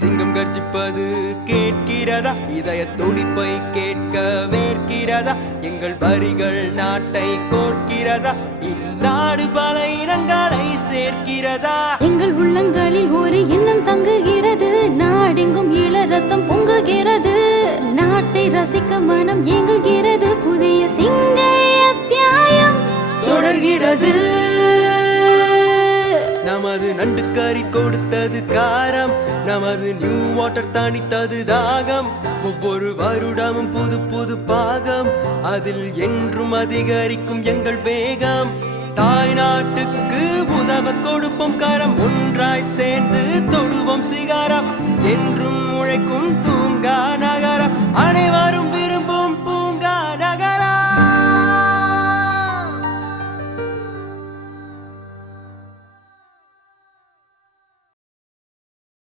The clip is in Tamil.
சிங்கம் கர்ஜிப்பது கேட்கிறதா, இதய துடிப்பை கேட்க வேர்க்கிறதா, எங்கள் வரிகள் நாட்டை கோர்க்கிறதா, இந்நாடு பல இனங்களை சேர்க்கிறதா. எங்கள் உள்ளங்களில் ஒரு எண்ணம் தங்குகிறது, நாடெங்கும் ஈழ ரத்தம் பொங்குகிறது, நாட்டை ரசிக்க மனம் ஏங்குகிறது, புதிய சிங்கை அத்தியாயம் தொடர்கிறது. நமது நண்டு கறி கொடுத்தது காரம், நமது நியூ வாட்டர் தணித்தது தாகம், ஒவ்வொரு வருடமும் புது புது பாகம், அதில் என்றும் அதிகரிக்கும் எங்கள் வேகம். தாய் நாட்டுக்கு உதவ கொடுப்போம் கரம், ஒன்றாய் சேர்ந்து தொடுவோம் சிகாரம், என்றும் உழைக்கும் தூங்கா நகரம், அனைவரும்